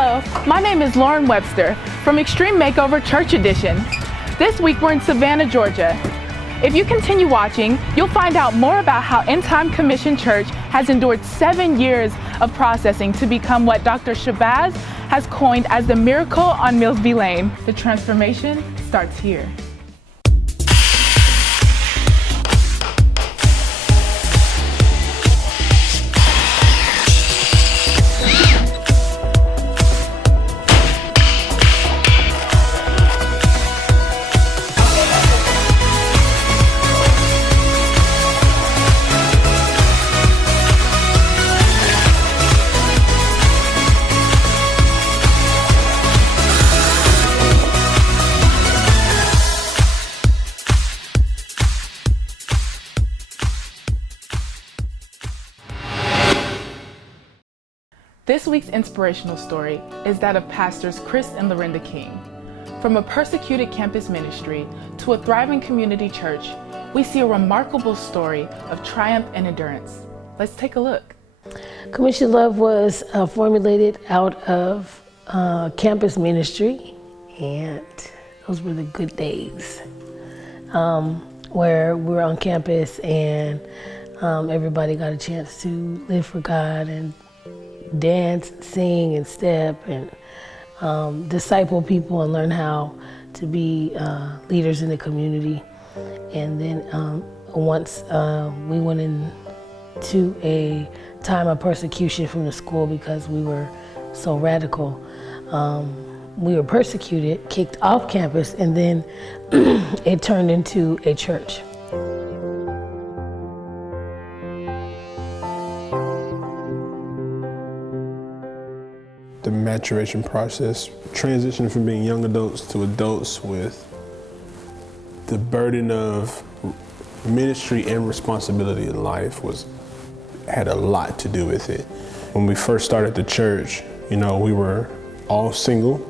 Hello, my name is Lauren Webster from Extreme Makeover Church Edition. This week we're in Savannah, Georgia. If you continue watching, you'll find out more about how End Time Commission Church has endured 7 years of processing to become what Dr. Shabazz has coined as the miracle on Millsby Lane. The transformation starts here. This week's inspirational story is that of pastors Chris and Lorinda King. From a persecuted campus ministry to a thriving community church, we see a remarkable story of triumph and endurance. Let's take a look. Commission Love was formulated out of campus ministry, and those were the good days where we were on campus and everybody got a chance to live for God and dance, sing, and step, and disciple people and learn how to be leaders in the community. And then once we went into a time of persecution from the school because we were so radical. We were persecuted, kicked off campus, and then it turned into a church. The maturation process, transitioning from being young adults to adults with the burden of ministry and responsibility in life had a lot to do with it. When we first started the church, we were all single.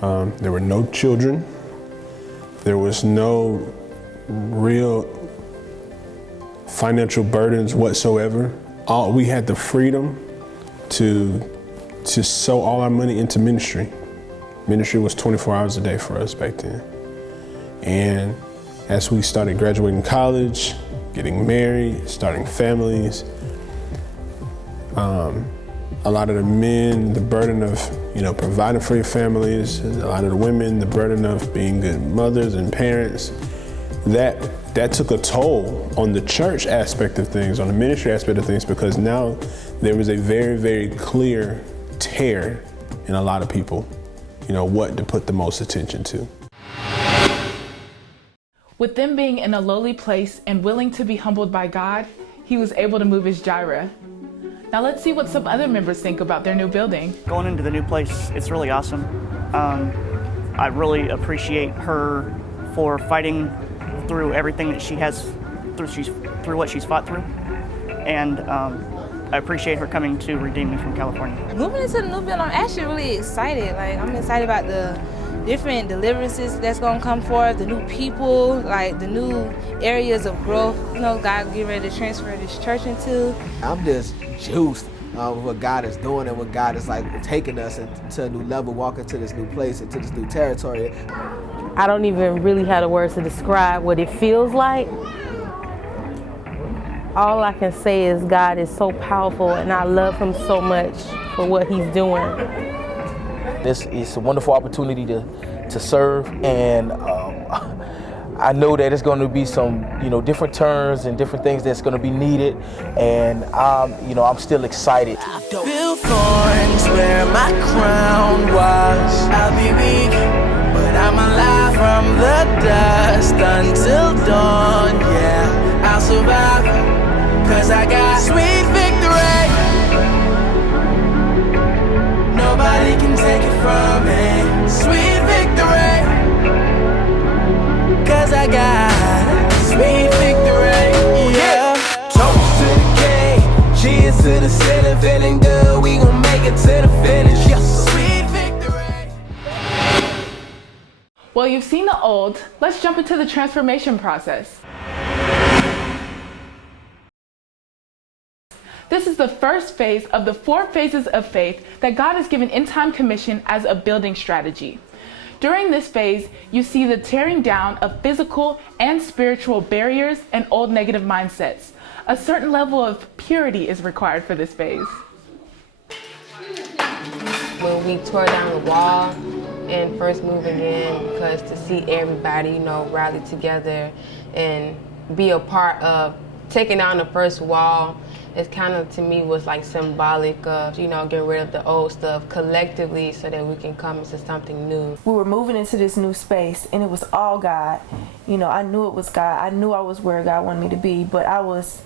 There were no children. There was no real financial burdens whatsoever. We had the freedom to sow all our money into ministry. Ministry was 24 hours a day for us back then. And as we started graduating college, getting married, starting families, a lot of the men, the burden of, providing for your families, a lot of the women, the burden of being good mothers and parents, that took a toll on the church aspect of things, on the ministry aspect of things, because now there was a very, very clear tear in a lot of people, what to put the most attention to. With them being in a lowly place and willing to be humbled by God, he was able to move his Jireh. Now let's see what some other members think about their new building. Going into the new place, it's really awesome. I really appreciate her for fighting through everything that she has, through what she's fought through. And I appreciate her coming to redeem me from California. Moving into the new building, I'm actually really excited. I'm excited about the different deliverances that's gonna come forth, the new people, the new areas of growth, God getting ready to transfer this church into. I'm just juiced with what God is doing and what God is taking us to a new level, walking to this new place, into this new territory. I don't even really have the words to describe what it feels like. All I can say is God is so powerful and I love him so much for what he's doing. This is a wonderful opportunity to serve, and I know that it's going to be some different turns and different things that's going to be needed, and I'm still excited. I feel thorns where my crown was. I'll be weak, but I'm alive from the dust until dawn. Yeah, I'll survive. 'Cause I got sweet victory. Nobody can take it from me. Sweet victory. 'Cause I got sweet victory. Yeah. Toast to the king. Cheers to the ceiling. Feeling good. We gon' make it to the finish. Yes. Sweet victory. Well, you've seen the old. Let's jump into the transformation process. This is the first phase of the 4 phases of faith that God has given End Time Commission as a building strategy. During this phase, you see the tearing down of physical and spiritual barriers and old negative mindsets. A certain level of purity is required for this phase. When we tore down the wall and first moving in, because to see everybody, rally together and be a part of taking down the first wall, it kind of, to me, was like symbolic of, getting rid of the old stuff collectively so that we can come into something new. We were moving into this new space and it was all God. I knew it was God. I knew I was where God wanted me to be, but I was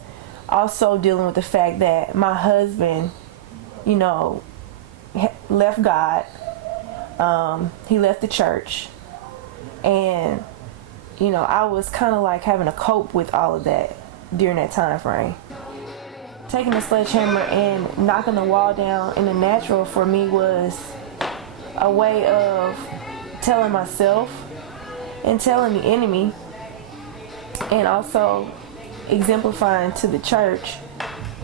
also dealing with the fact that my husband, left God. He left the church. And, I was kind of like having to cope with all of that during that time frame. Taking the sledgehammer and knocking the wall down in the natural for me was a way of telling myself and telling the enemy, and also exemplifying to the church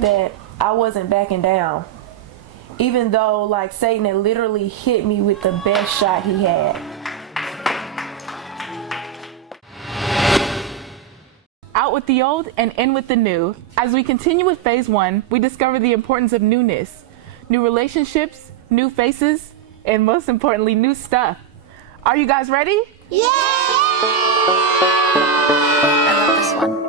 that I wasn't backing down. Even though like Satan had literally hit me with the best shot he had. Out with the old and in with the new. As we continue with phase 1, we discover the importance of newness. New relationships, new faces, and most importantly, new stuff. Are you guys ready? Yeah! I love this one.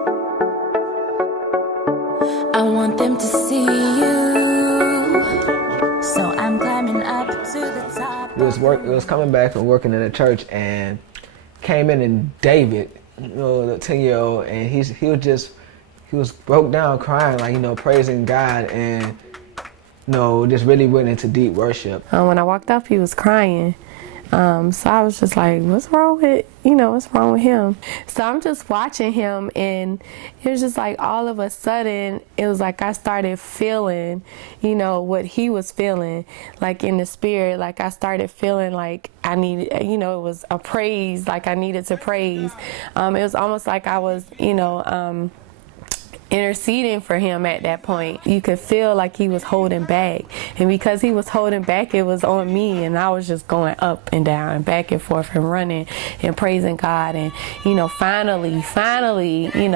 I want them to see you, so I'm climbing up to the top. It was coming back from working in a church and came in, and David, the 10-year-old, and he was broke down crying, like, praising God, and just really went into deep worship. When I walked up, he was crying. So I was just like, what's wrong with him? So I'm just watching him, and it was just like all of a sudden, it was like I started feeling, what he was feeling, like in the spirit. Like I started feeling like I needed, it was a praise, like I needed to praise. It was almost like I was, interceding for him at that point. You could feel like he was holding back, and because he was holding back, it was on me, and I was just going up and down and back and forth and running and praising God. And finally, he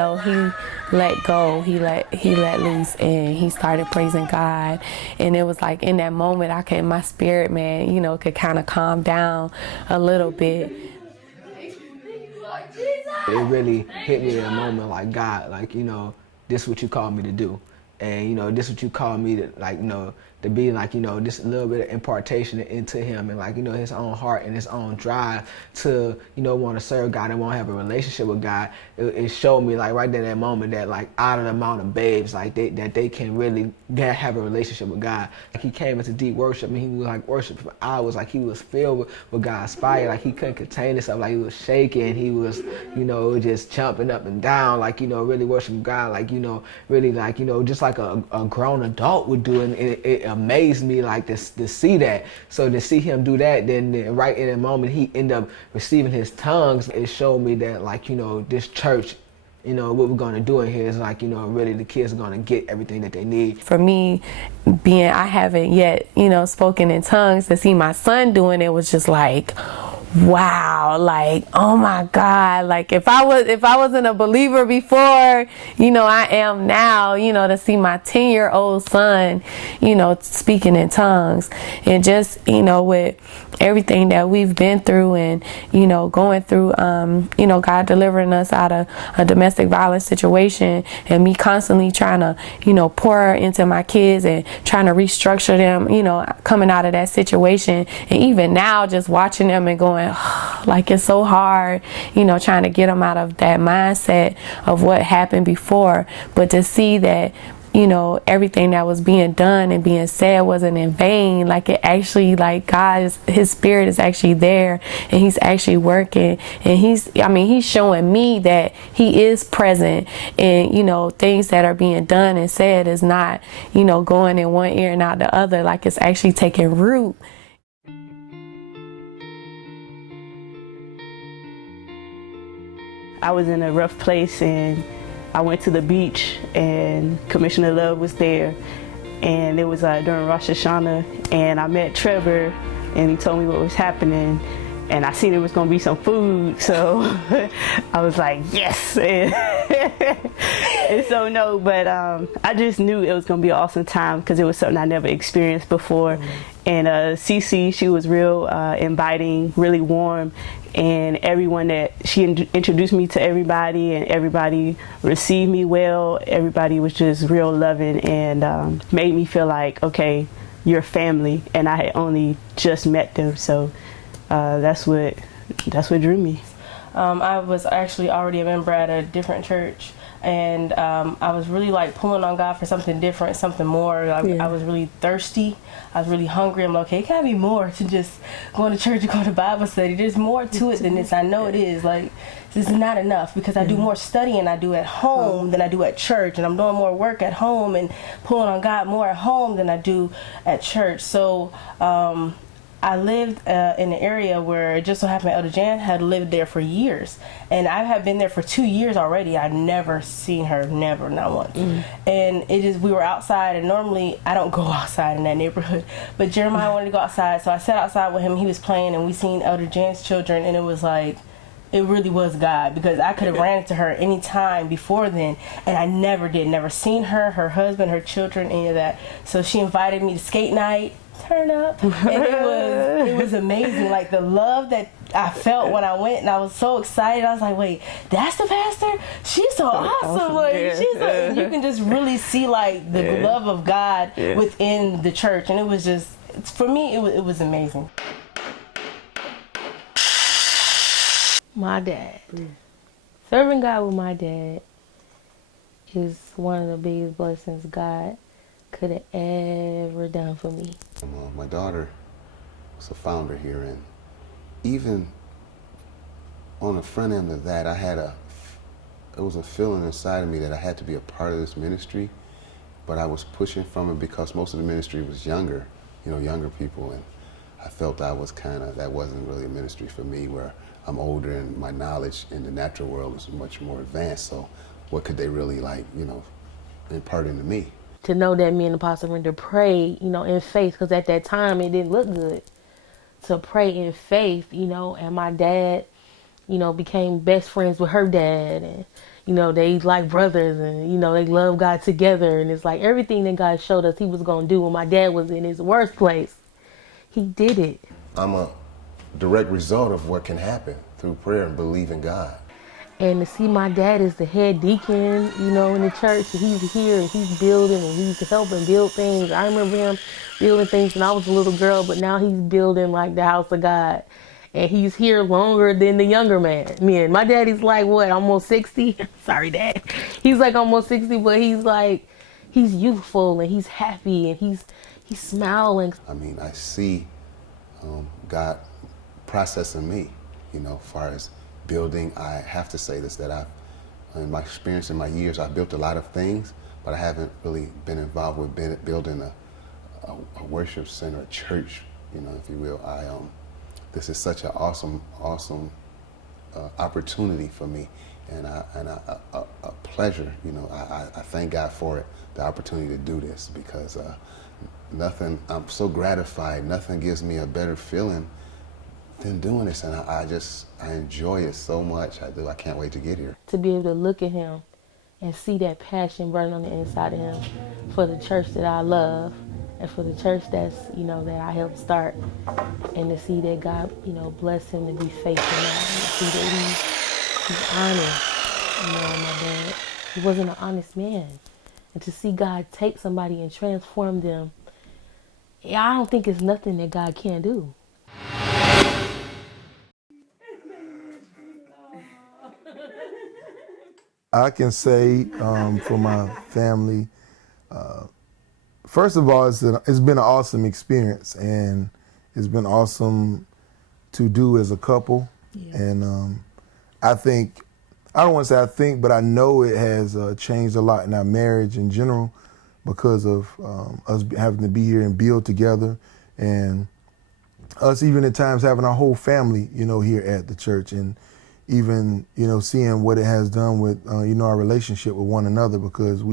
let go, he let loose, and he started praising God. And it was like in that moment, my spirit, man, could kind of calm down a little bit. It really hit me in a moment, like, God, like, this is what you called me to do. And, this is what you called me to, like, to be, like, just a little bit of impartation into him, and, like, his own heart and his own drive to, want to serve God and want to have a relationship with God. It showed me, like, right there in that moment that, like, out of the amount of babes, like, that they can really have a relationship with God. Like, he came into deep worship, and he was, like, worship for hours. Like, he was filled with God's fire. Like, he couldn't contain himself. Like, he was shaking. He was, just jumping up and down, like, really worshiping God. Like, really, like, just like a grown adult would do. And it amazed me, like, to see that. So to see him do that, then right in the moment he ended up receiving his tongues. It showed me that, like, this church, what we're going to do in here is, like, really the kids are going to get everything that they need. For me, I haven't yet, spoken in tongues, to see my son doing it was just like, wow, like, oh my God, like if I wasn't a believer before, I am now, to see my 10-year-old son, speaking in tongues, and just, with everything that we've been through, and, going through, God delivering us out of a domestic violence situation, and me constantly trying to, pour into my kids and trying to restructure them, coming out of that situation. And even now, just watching them and going, like, it's so hard, trying to get them out of that mindset of what happened before. But to see that, everything that was being done and being said wasn't in vain. Like, it actually, like, his spirit is actually there, and he's actually working, and he's showing me that he is present, and, things that are being done and said is not, going in one ear and out the other. Like, it's actually taking root. I was in a rough place, and I went to the beach, and Commissioner Love was there, and it was during Rosh Hashanah, and I met Trevor, and he told me what was happening, and I seen there was gonna be some food, so I was like, yes. And so no, but I just knew it was gonna be an awesome time because it was something I never experienced before. And Cece, she was real inviting, really warm, and everyone that she introduced me to everybody, and everybody received me well. Everybody was just real loving and made me feel like, okay, you're family, and I had only just met them, so that's what drew me. I was actually already a member at a different church, and I was really like pulling on God for something different, something more. I was really thirsty. I was really hungry. I'm like, okay, it can't be more to just going to church and going to Bible study. There's more to it than this. I know it is. Like, this is not enough because I do more studying I do at home than I do at church, and I'm doing more work at home and pulling on God more at home than I do at church. So I lived in an area where it just so happened Elder Jan had lived there for years, and I had been there for 2 years already. I'd never seen her, never, not once. And we were outside, and normally I don't go outside in that neighborhood, but Jeremiah wanted to go outside, so I sat outside with him. He was playing, and we seen Elder Jan's children, and it was like, it really was God, because I could have ran into her any time before then, and I never did. Never seen her, her husband, her children, any of that. So she invited me to skate night. Turn up, and it was amazing. Like the love that I felt when I went, and I was so excited. I was like, "Wait, that's the pastor? She's so awesome! Like you can just really see like the love of God within the church." And it was just, for me, it was amazing. My dad, serving God with my dad is one of the biggest blessings God could have ever done for me. My daughter was a founder here, and even on the front end of that, it was a feeling inside of me that I had to be a part of this ministry, but I was pushing from it because most of the ministry was younger people, and I felt that wasn't really a ministry for me, where I'm older and my knowledge in the natural world is much more advanced, so what could they really impart into me? To know that me and Apostle Render prayed, in faith, because at that time it didn't look good. To pray in faith, and my dad, became best friends with her dad, and, they like brothers, and, they love God together. And it's like everything that God showed us he was going to do when my dad was in his worst place, he did it. I'm a direct result of what can happen through prayer and believing God. And to see my dad as the head deacon, in the church, he's here and he's building and he's helping build things. I remember him building things when I was a little girl, but now he's building like the house of God. And he's here longer than the younger man. My daddy's like, what, almost 60? Sorry, Dad. He's like almost 60, but he's youthful and he's happy and he's smiling. I mean, I see God processing me, as far as building. I have to say this, that in my experience in my years, I've built a lot of things, but I haven't really been involved with building a worship center, a church, if you will. This is such an awesome opportunity for me, and a pleasure. I thank God for it, the opportunity to do this, because I'm so gratified. Nothing gives me a better feeling than doing this, and I enjoy it so much. I do. I can't wait to get here. To be able to look at him and see that passion burning on the inside of him for the church that I love, and for the church that's, that I helped start, and to see that God, bless him to be faithful now, and to see that he's honest. My dad, he wasn't an honest man, and to see God take somebody and transform them, I don't think it's nothing that God can't do. I can say for my family, first of all, it's been an awesome experience, and it's been awesome to do as a couple. Yeah. And I don't want to say I think, but I know it has changed a lot in our marriage in general because of us having to be here and build together, and us even at times having our whole family, here at the church, and even, seeing what it has done with, our relationship with one another, because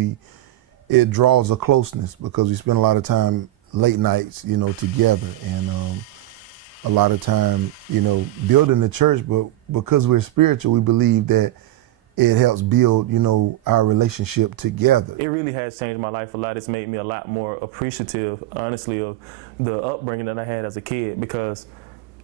it draws a closeness because we spend a lot of time late nights, you know, together, and a lot of time, you know, building the church. But because we're spiritual, we believe that it helps build, you know, our relationship together. It really has changed my life a lot. It's made me a lot more appreciative, honestly, of the upbringing that I had as a kid, because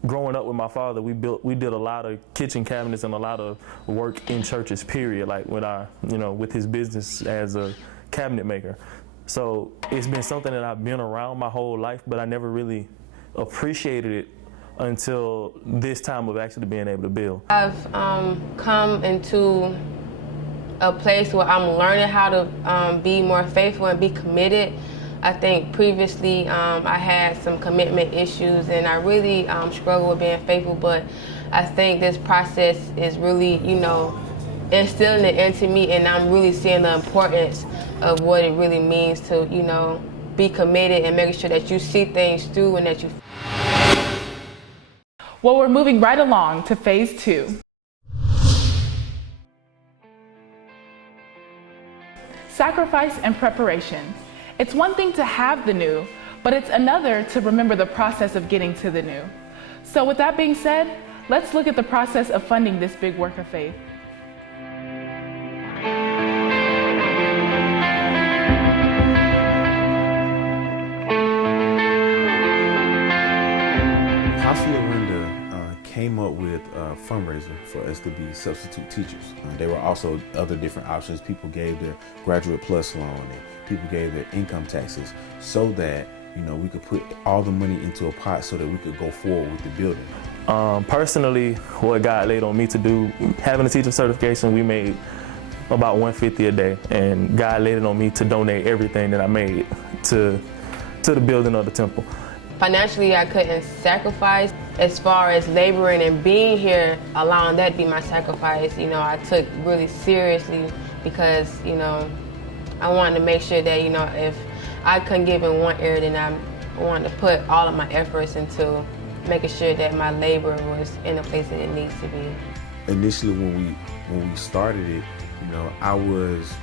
growing up with my father, we did a lot of kitchen cabinets and a lot of work in churches, period, like with his business as a cabinet maker. So it's been something that I've been around my whole life, but I never really appreciated it until this time of actually being able to build. I've come into a place where I'm learning how to be more faithful and be committed. I think previously I had some commitment issues and I really struggled with being faithful, but I think this process is really, you know, instilling it into me, and I'm really seeing the importance of what it really means to, you know, be committed and making sure that you see things through and that you. Well, we're moving right along to phase 2. Sacrifice and preparation. It's one thing to have the new, but it's another to remember the process of getting to the new. So with that being said, let's look at the process of funding this big work of faith. Apostle Lorinda came up with a fundraiser for us to be substitute teachers. There were also other different options. People gave their Graduate Plus loan, and people gave their income taxes, so that, you know, we could put all the money into a pot so that we could go forward with the building. Personally, what God laid on me to do, having a teacher certification, we made about $150 a day, and God laid it on me to donate everything that I made to the building of the temple. Financially, I couldn't sacrifice. As far as laboring and being here, allowing that to be my sacrifice, you know, I took really seriously, because, you know, I wanted to make sure that, you know, if I couldn't give in one area, then I wanted to put all of my efforts into making sure that my labor was in the place that it needs to be. Initially, when we started it, you know, I was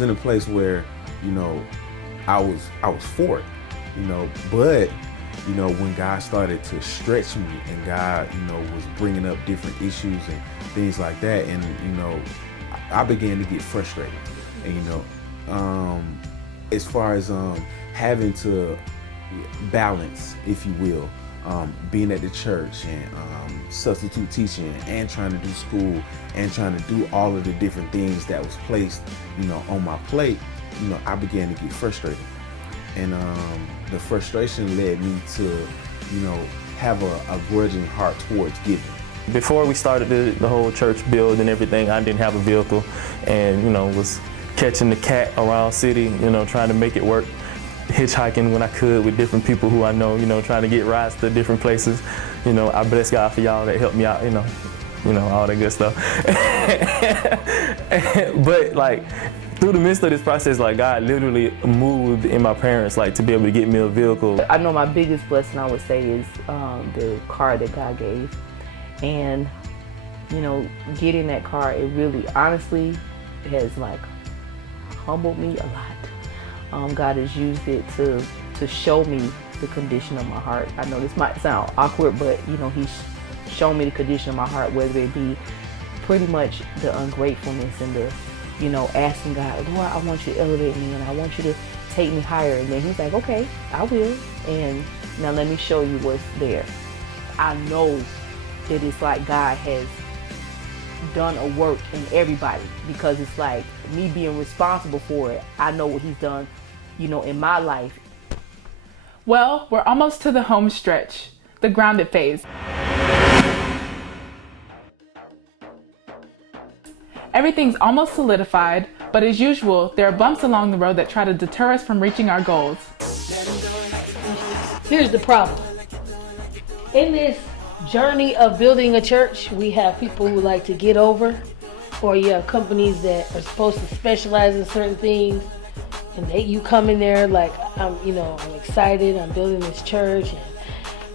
in a place where, you know, I was for it, you know, but, you know, when God started to stretch me and God, you know, was bringing up different issues and things like that, and, you know, I began to get frustrated. And, you know, as far as having to balance, if you will, being at the church and substitute teaching and trying to do school and trying to do all of the different things that was placed, you know, on my plate, you know, I began to get frustrated. And the frustration led me to, you know, have a grudging heart towards giving. Before we started the whole church build and everything, I didn't have a vehicle, and, you know, was catching the cat around city, you know, trying to make it work, hitchhiking when I could with different people who I know, you know, trying to get rides to different places. You know, I bless God for y'all that helped me out, you know, all that good stuff. But, like, through the midst of this process, like, God literally moved in my parents, like, to be able to get me a vehicle. I know my biggest blessing, I would say, is the car that God gave. And, you know, getting that car, it really, honestly, has, like, humbled me a lot. God has used it to show me the condition of my heart. I know this might sound awkward, but, you know, He's shown me the condition of my heart, whether it be pretty much the ungratefulness and the, you know, asking God, Lord, I want you to elevate me and I want you to take me higher. And then He's like, okay, I will. And now let me show you what's there. I know that it's like God has done a work in everybody, because it's like me being responsible for it. I know what He's done, you know, in my life. Well, we're almost to the home stretch, the grounded phase. Everything's almost solidified, but as usual, there are bumps along the road that try to deter us from reaching our goals. Here's the problem. In this journey of building a church, we have people who like to get over, or you have companies that are supposed to specialize in certain things, and you come in there like, I'm excited, I'm building this church, and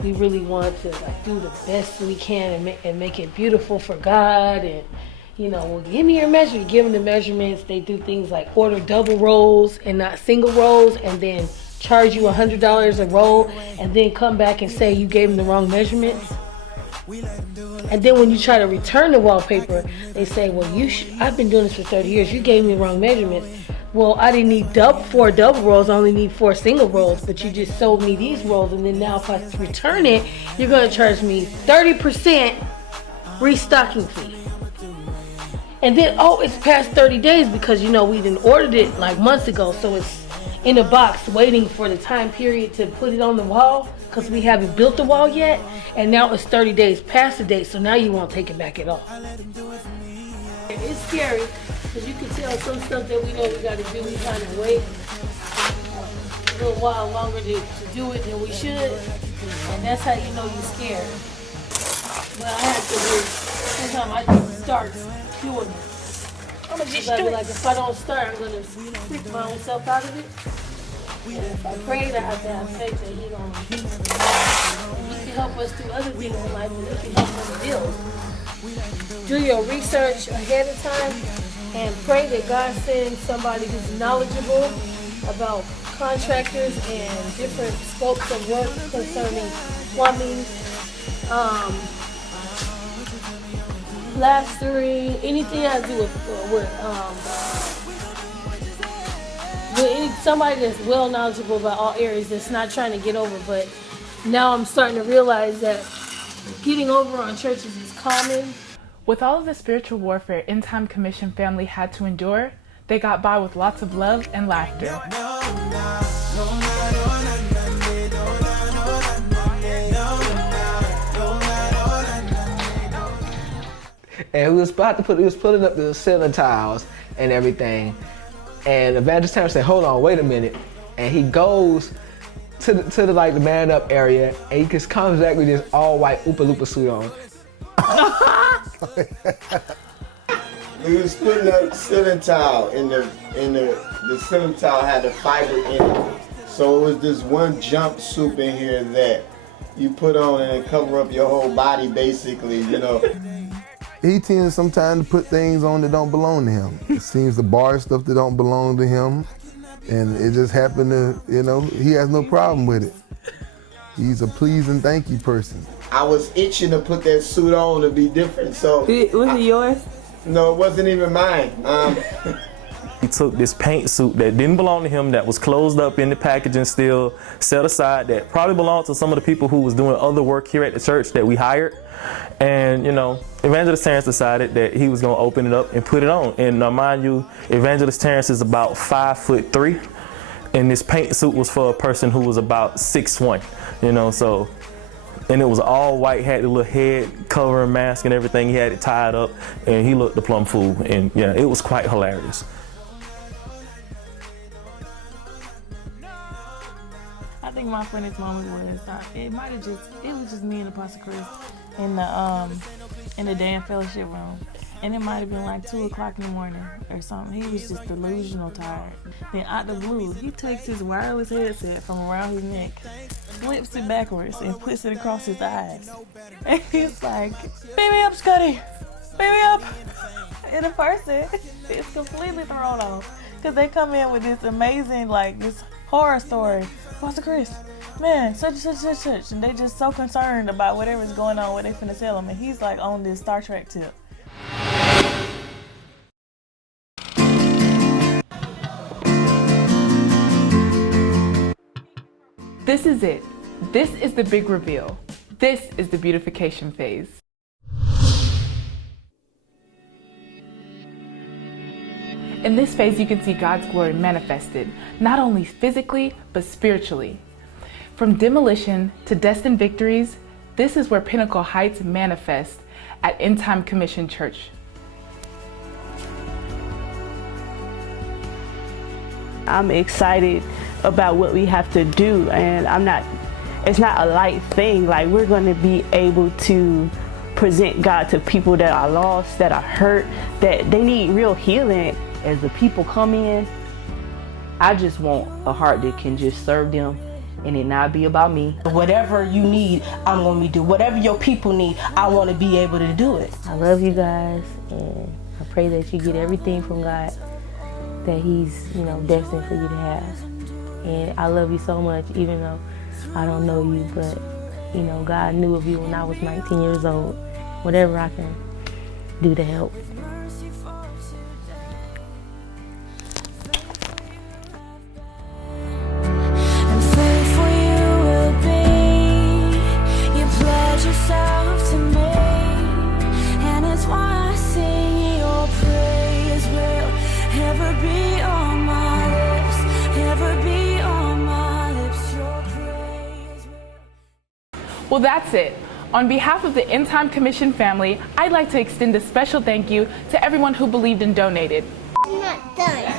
we really want to, like, do the best we can and make it beautiful for God, and, well, give me your measurement. Give them the measurements. They do things like order double rolls and not single rolls, and then charge you $100 a roll, and then come back and say you gave them the wrong measurements. And then when you try to return the wallpaper, they say, well, I've been doing this for 30 years. You gave me the wrong measurements. Well, I didn't need 4 double rolls. I only need 4 single rolls, but you just sold me these rolls. And then now if I return it, you're going to charge me 30% restocking fee. And then, it's past 30 days because, we done ordered it like months ago. So it's in a box waiting for the time period to put it on the wall because we haven't built the wall yet. And now it's 30 days past the date, so now you won't take it back at all. It's scary because you can tell some stuff that we know we got to do, we kind of wait a little while longer to do it than we should. And that's how you know you're scared. But I have to do, sometimes I just start doing it. I'm gonna just do it. Like if I don't start, I'm gonna freak my own self out of it. And if I pray, I have to have faith that He can help us do other things in life, and He can help us build. Do your research ahead of time and pray that God sends somebody who's knowledgeable about contractors and different scopes of work concerning plumbing, plastering, anything that has to do with somebody that's well knowledgeable about all areas, that's not trying to get over. But now I'm starting to realize that getting over on churches is common. With all of the spiritual warfare End Time Commission family had to endure, they got by with lots of love and laughter. And he was putting up the ceiling tiles and everything. And Evangelist Terrence said, hold on, wait a minute. And he goes to the man up area, and he just comes back with this all white Oopa Loopa suit on. He was putting up ceiling tile the ceiling tile had the fiber in it. So it was this one jumpsuit in here that you put on and it cover up your whole body basically, He tends sometimes to put things on that don't belong to him. It seems to borrow stuff that don't belong to him. And it just happened to, he has no problem with it. He's a please and thank you person. I was itching to put that suit on to be different, so. Was it yours? No, it wasn't even mine. He took this paint suit that didn't belong to him, that was closed up in the packaging still, set aside, that probably belonged to some of the people who was doing other work here at the church that we hired. And, Evangelist Terrence decided that he was going to open it up and put it on. And mind you, Evangelist Terrence is about 5'3", and this paint suit was for a person who was about 6'1", so. And it was all white, had the little head covering mask and everything. He had it tied up, and he looked the plumb fool. And yeah, it was quite hilarious. I think my funniest moment was it was just me and Apostle Chris in the damn fellowship room, and it might have been like 2:00 in the morning or something. He was just delusional tired. Then out the blue, he takes his wireless headset from around his neck, flips it backwards, and puts it across his eyes. And he's like, "Beam me up, Scotty! Beam me up!" And the person is completely thrown off because they come in with this amazing, this horror story. Pastor Chris, man, such, and they just so concerned about whatever's going on, what they finna tell him, and he's like on this Star Trek tip. This is it. This is the big reveal. This is the beautification phase. In this phase, you can see God's glory manifested, not only physically, but spiritually. From demolition to destined victories, this is where Pinnacle Heights manifests at End Time Commission Church. I'm excited about what we have to do, and it's not a light thing. We're going to be able to present God to people that are lost, that are hurt, that they need real healing. As the people come in, I just want a heart that can just serve them and it not be about me. Whatever you need, I'm going to do. Whatever your people need, I want to be able to do it. I love you guys, and pray that you get everything from God that He's, you know, destined for you to have. And I love you so much, even though I don't know you, but, you know, God knew of you when I was 19 years old. Whatever I can do to help. Well, that's it. On behalf of the End Time Commission family, I'd like to extend a special thank you to everyone who believed and donated. I'm not done.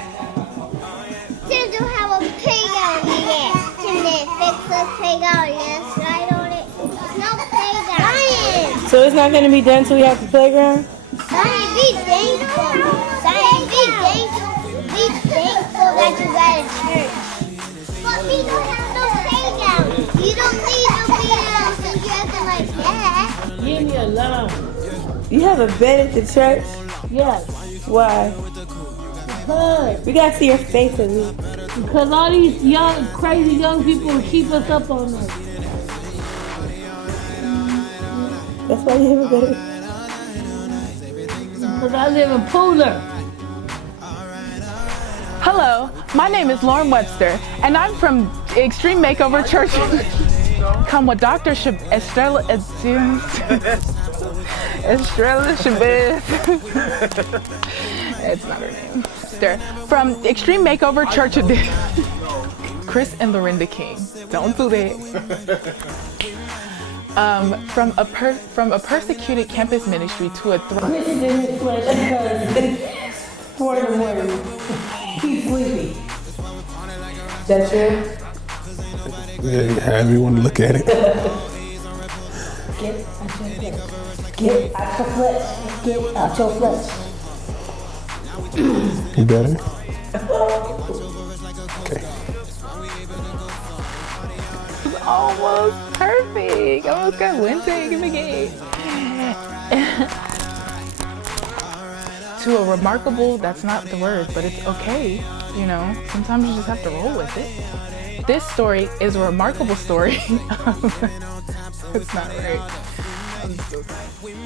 Still don't have a playground yet. Can they fix the playground? Yes, right on it. There's no playground. Science! So it's not going to be done till we have the playground? Science, be thankful. Science, be thankful. Be thankful that you got a church. But we don't have no playground. You don't need no playground together like that. Leave me alone. You have a bed at the church? Yes. Why? Because we got to see your face at least. Because all these young, crazy young people keep us up all night. That's why you have a bed. Because I live in Pooler. Hello, my name is Lauren Webster, and I'm from Extreme Makeover Church. Come with Dr. Estrella Chavez. It's not her name. From Extreme Makeover Church Edition. Chris and Lorinda King. Don't do that. From a persecuted campus ministry to a Chris is in his flesh because for the word. He's sleepy. That's true? Yeah, however you want to look at it. Get out your flesh. Get out your flesh. You better? Okay. It's almost perfect. Almost got one take in the game. To a remarkable, that's not the word, but it's okay. You know, sometimes you just have to roll with it. This story is a remarkable story. It's not right. I'm so sorry.